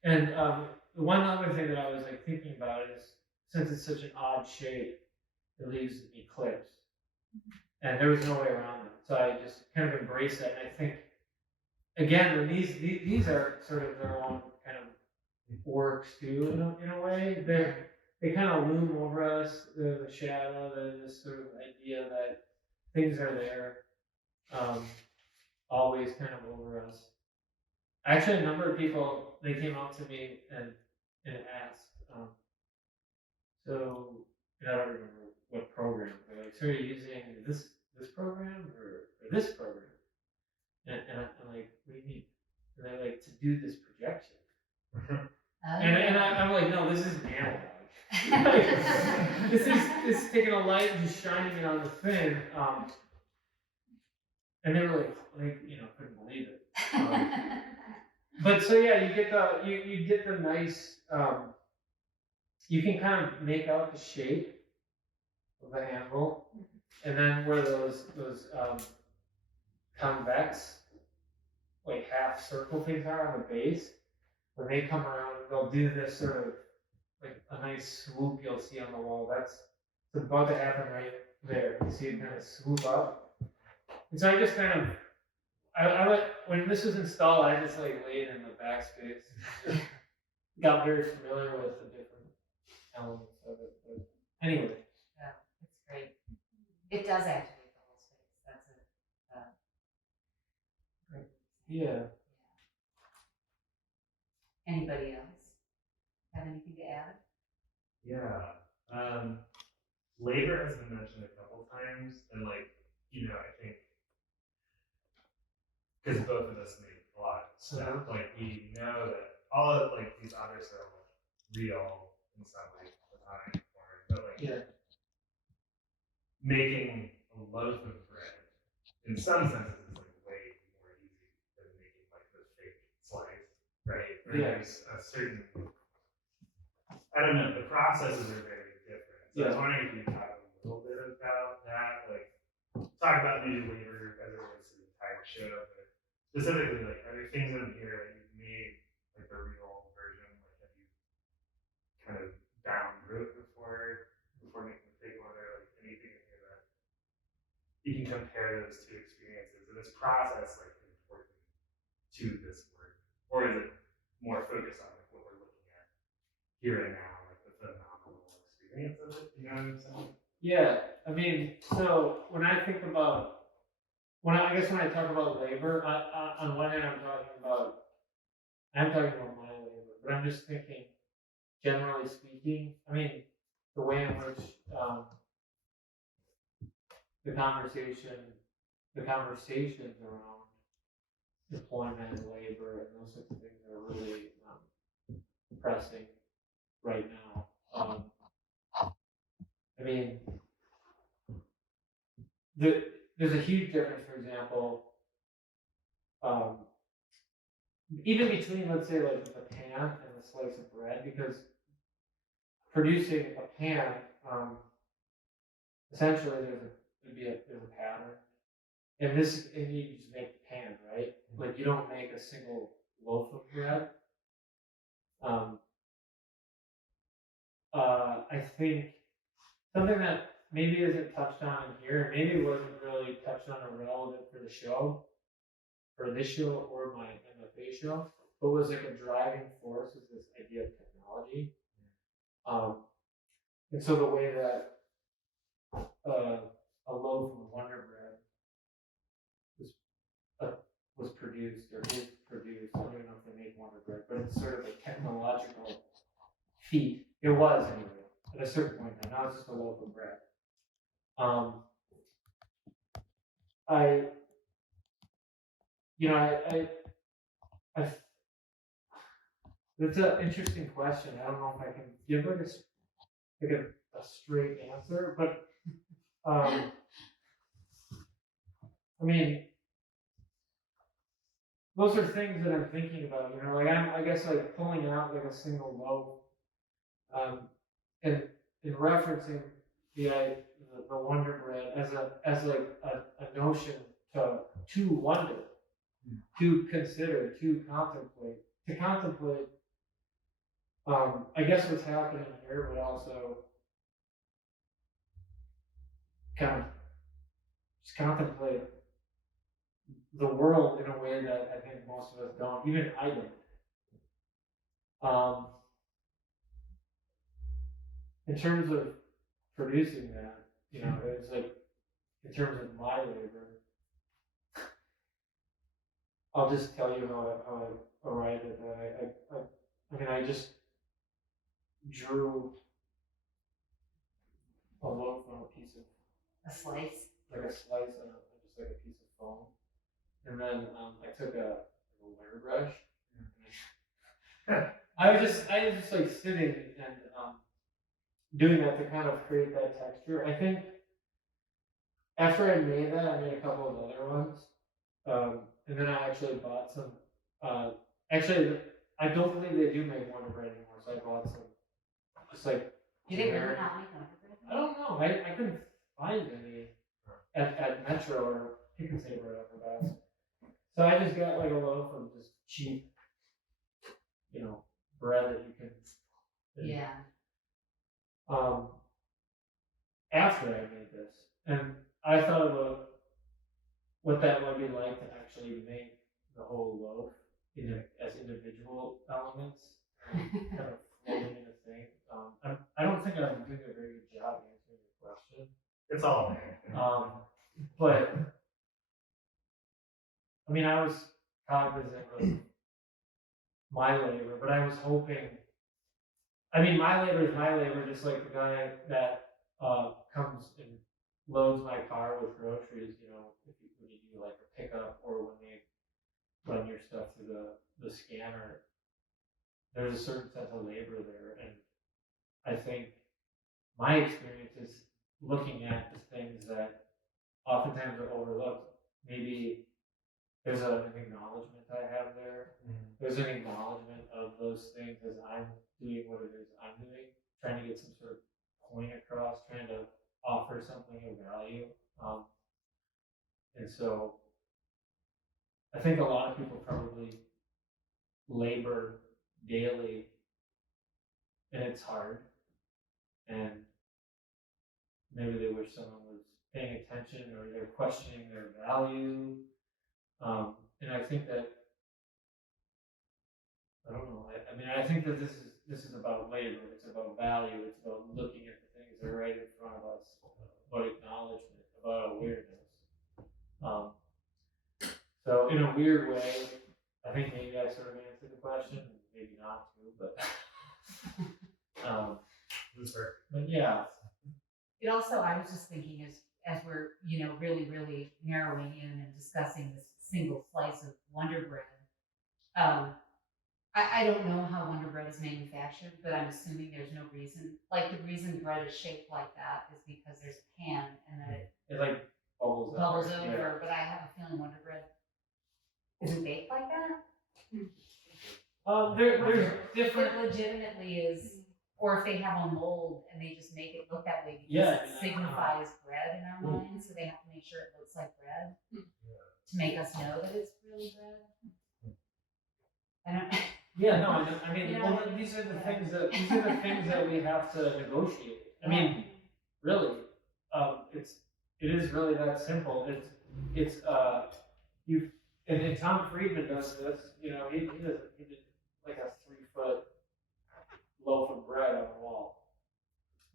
And the one other thing that I was like thinking about is, since it's such an odd shape, it leaves an eclipse. And there was no way around it. So I just kind of embraced that. And I think, again, when these are sort of their own kind of works too, in a way, they kind of loom over us, the shadow, this sort of idea that things are there, always kind of over us. Actually, a number of people, they came up to me and asked, so, and I don't remember what program, they're like, so are you using this program or this program? And I'm like, what do you mean? And they're like, to do this projection. And I'm like, no, this is analog. This is taking a light and just shining it on the thing. And they were like, couldn't believe it. But so yeah, you get the nice. You can kind of make out the shape of the handle, and then where those convex, like half circle things are on the base, when they come around, they'll do this sort of like a nice swoop you'll see on the wall. It's about to happen right there. You see it kind of swoop up. And so I just kind of, when this was installed, I just like laid in the backspace. Got very familiar with the different elements of it. But anyway. Yeah, it's great. It does activate the whole space. That's great. Yeah. Anybody else have anything to add? Yeah. Labor has been mentioned a couple times, and I think because both of us make a lot of stuff, we know that all of these objects are real in some way, design form, but making a loaf of bread, in some senses, is way more easy than making the fake slice, right? There's a certain, I don't know, the processes are very different. So I was wondering if you could talk a little bit about that, talk about maybe labor as it relates to the entire show, but specifically, are there things in here that you've made, the real version, have you kind of downwrote before making the big one, or anything in here that you can compare those two experiences? Is this process important to this work, or is it more focused on what we're looking at here and now, the phenomenal experience of it? You know what I'm saying? Yeah, I mean, so when I talk about labor, on one hand, I'm talking about my labor, but I'm just thinking, generally speaking, I mean, the way in which the conversations around employment and labor and those sorts of things are really pressing right now. I mean, there's a huge difference, for example, even between, let's say, like a pan and a slice of bread, because producing a pan, essentially there's a pattern, and you just make a pan, right? Like you don't make a single loaf of bread. I think something that maybe isn't touched on in here, maybe wasn't really touched on or relevant for the show, for this show or my MFA show, but was like a driving force is this idea of technology. And so the way that a loaf of Wonder Bread was produced or is produced, I don't even know if they make Wonder Bread, but it's sort of a technological feat. It was anyway, at a certain point. Now it's just a loaf of bread. That's an interesting question. I don't know if I can give like a straight answer, but I mean, those are things that I'm thinking about. Like I guess like pulling out like a single loaf, and referencing the Wonder Bread as like a notion to wonder, to consider, to contemplate. I guess what's happening here, but also kind of just contemplate the world in a way that I think most of us don't, even I don't. In terms of producing that, it's like, in terms of my labor, I'll just tell you how I arrived at that. I just drew a loaf on a piece of A slice. like a slice on just like a piece of foam, and then I took a wire brush. I was just like sitting and doing that to kind of create that texture. I think after I made that, I made a couple of other ones, and then I actually bought some. Actually, I don't believe they do make Wonder Bread anymore, so I bought some. Just like. Do they really not make Wonder Bread? I don't know. I couldn't find any at Metro or Pick and Save or whatever. So I just got like a loaf of just cheap, bread that you can. Yeah. After I made this, and I thought about what that would be like to actually make the whole loaf as individual elements, kind of floating in a thing. I don't think I'm doing a very good job answering your question. It's all there. But I mean, I was cognizant of my labor, but I was hoping. I mean, my labor is my labor, just like the guy that comes and loads my car with groceries. When you do like a pickup or when they run your stuff through the scanner, there's a certain sense of labor there, and I think my experience is looking at the things that oftentimes are overlooked. Maybe there's an acknowledgement I have there. There's an acknowledgement of those things as I'm doing what it is I'm doing, trying to get some sort of point across, trying to offer something of value. And so I think a lot of people probably labor daily, and it's hard. And maybe they wish someone was paying attention, or they're questioning their value. And I think that, I don't know, I think that this is about labor, it's about value, it's about looking at the things that are right in front of us, about acknowledgement, about awareness. So in a weird way, I think maybe I sort of answered the question, maybe not too, but but yeah. It also, I was just thinking, as we're, you know, really, really narrowing in and discussing this single slice of Wonder Bread, I don't know how Wonder Bread is manufactured, but I'm assuming there's no reason. Like the reason bread is shaped like that is because there's a pan and then It like bubbles bubbles up. over. But I have a feeling Wonder Bread isn't baked like that. There's If different. it legitimately is, or if they have a mold and they just make it look that way because Yeah, it signifies bread in our minds, so they have to make sure it looks like bread to make us know that it's really bread. I don't. Yeah, no, I mean, You know, well, these are the things that we have to negotiate. I mean, really, it is really that simple. It's and Tom Friedman does this. You know, he did like a 3-foot loaf of bread on the wall,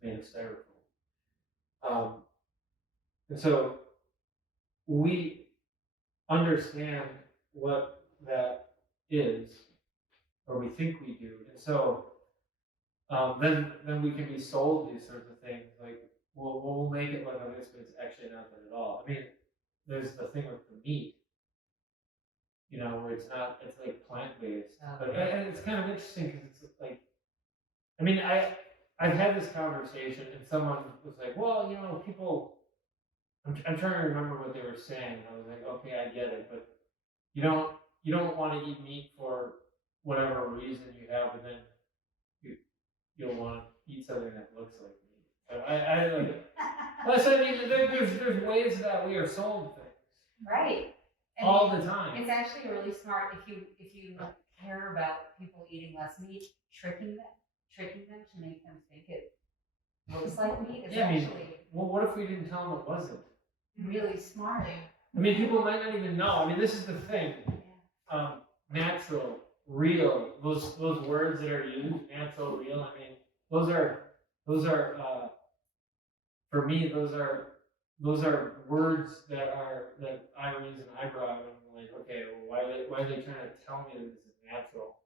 made of styrofoam. And so we understand what that is, or we think we do, and so then we can be sold these sorts of things like, well, we'll make it like this, but it's actually not that at all. I mean, there's the thing with the meat, you know, where it's like plant-based, but and it's kind of interesting because it's like, I mean, I've had this conversation and someone was like, well, you know, people, I'm trying to remember what they were saying, and I was like, okay, I get it, but you don't want to eat meat for whatever reason you have, and then you'll want to eat something that looks like meat. So I like, plus, I mean, there's ways that we are sold things. Right. And all the time. It's actually really smart if you care about people eating less meat, tricking them to make them think it looks like meat is actually well, what if we didn't tell them it wasn't? really smart. I mean, people might not even know. I mean, this is the thing. Natural, real, those words that are used, natural, real. I mean, those are for me. Those are words that I raise an eyebrow and I'm like, okay, well, why are they trying to tell me that this is natural?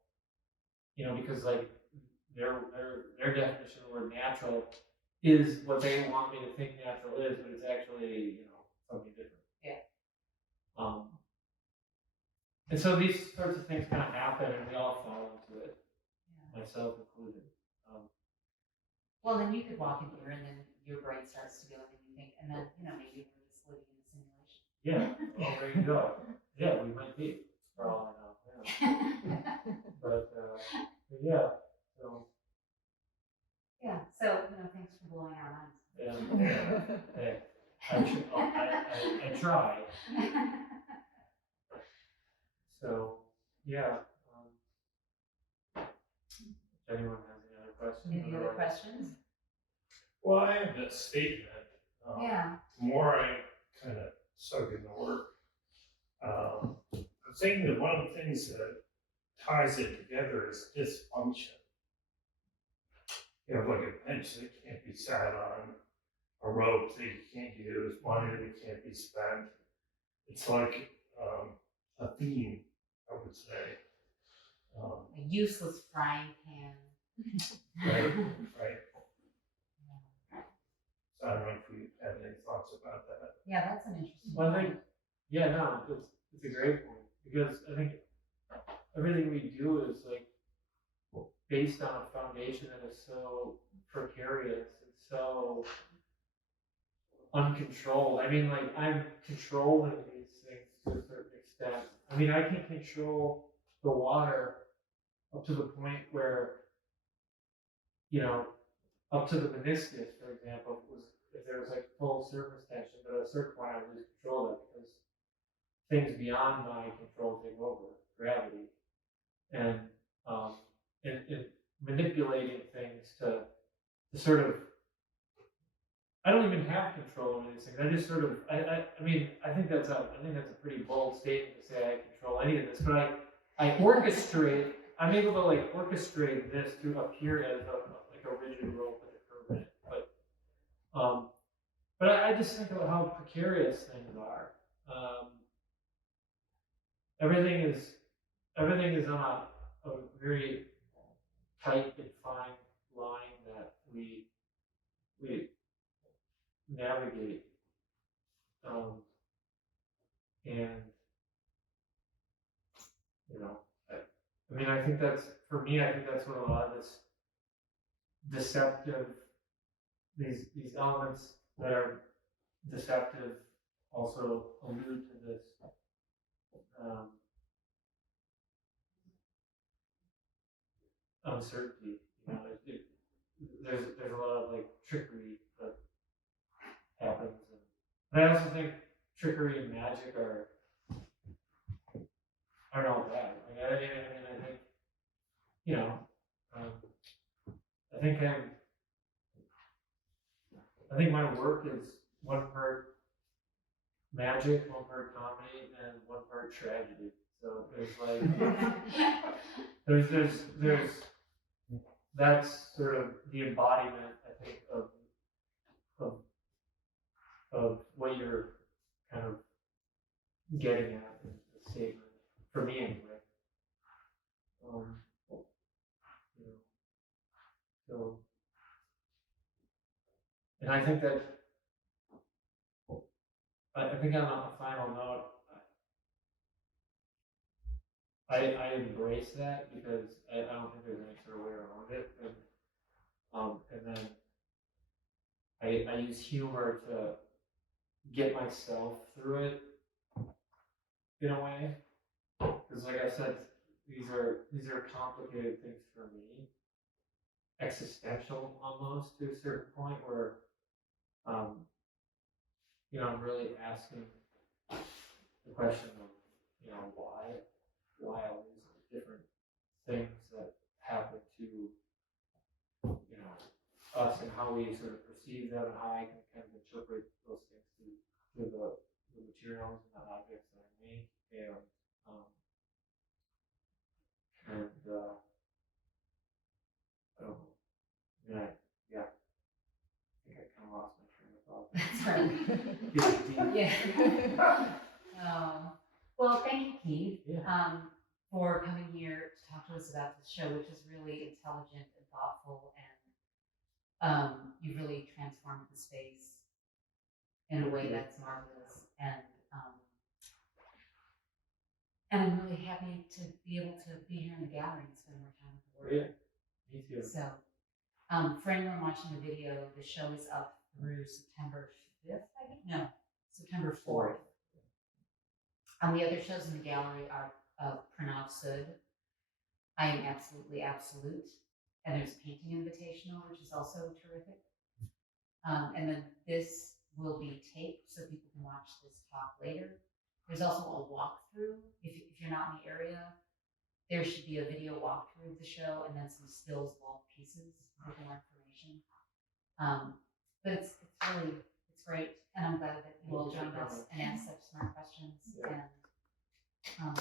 You know, because like their definition of the word natural is what they want me to think natural is, but it's actually, you know, something different. Yeah. And so these sorts of things kind of happen, and we all fall into it, myself included. Well, then you could walk in here, and then your brain starts to go, and you think, and then maybe we're just living in a simulation. Yeah. Well, there you go. Yeah, we might be, for all I know. Yeah. But yeah. So. Yeah. So thanks for blowing our minds. Yeah. Hey, I try. So yeah. If anyone has any other questions? Any other questions? Well, I have a statement. Yeah. The more I kind of sunk in the work, I'm thinking that one of the things that ties it together is dysfunction. You have like a bench that can't be sat on, a rope that you can't use, money that can't be spent. It's like a theme, I would say. A useless frying pan. Right. So I don't know if we have any thoughts about that. Yeah, that's an interesting Well, I point. think, it's a great point, because I think everything we do is like based on a foundation that is so precarious and so uncontrolled. I mean, like, I'm controlling these things to a certain extent. I mean, I can control the water up to the point where, up to the meniscus, for example, if there was like full surface tension, but at a certain point I would lose control of it because things beyond my control take over, gravity, and manipulating things to sort of, I don't even have control over these things. I just sort of, I mean, I think that's a pretty bold statement to say I control any of this, but I orchestrate. I'm able to like orchestrate this to appear as a rigid rope with a curve in it, but I just think about how precarious things are. Everything is on a very tight and fine line that we navigate. And you know, I mean, I think that's, for me, I think that's what a lot of this deceptive, these elements that are deceptive also allude to this uncertainty. You know, there's a lot of like trickery that happens, and I also think trickery and magic are not bad. I mean, I think, you know, I think my work is one part magic, one part comedy, and one part tragedy. So there's like there's that's sort of the embodiment, I think, of what you're kind of getting at in the statement, for me anyway. You know, so, and I think that I think on a final note, I embrace that because I don't think there's any sort of way around it, and then I use humor to get myself through it in a way, because like I said, these are complicated things for me, existential almost to a certain point where you know, I'm really asking the question of, you know, why all these different things that happen to, you know, us and how we sort of perceive them and how I can kind of interpret those things through the materials and the objects that I make, and I don't know. Yeah, I think I kind of lost my train of thought. Sorry. Yeah. Well, thank you, Keith, for coming here to talk to us about this show, which is really intelligent and thoughtful, and you really transformed the space in a way that's marvelous. And I'm really happy to be able to be here in the gallery and spend more time with the work. Yeah, me too. So, for anyone watching the video, the show is up through September 5th, I think? No, September 4th. The other shows in the gallery are Pranav Sud, I Am Absolutely Absolute, and there's Painting Invitational, which is also terrific. And then this will be taped so people can watch this talk later. There's also a walkthrough. If you're not in the area, there should be a video walkthrough of the show and then some stills wall pieces with more information. But it's great, and I'm glad that you all joined us and asked such smart questions. Yeah. And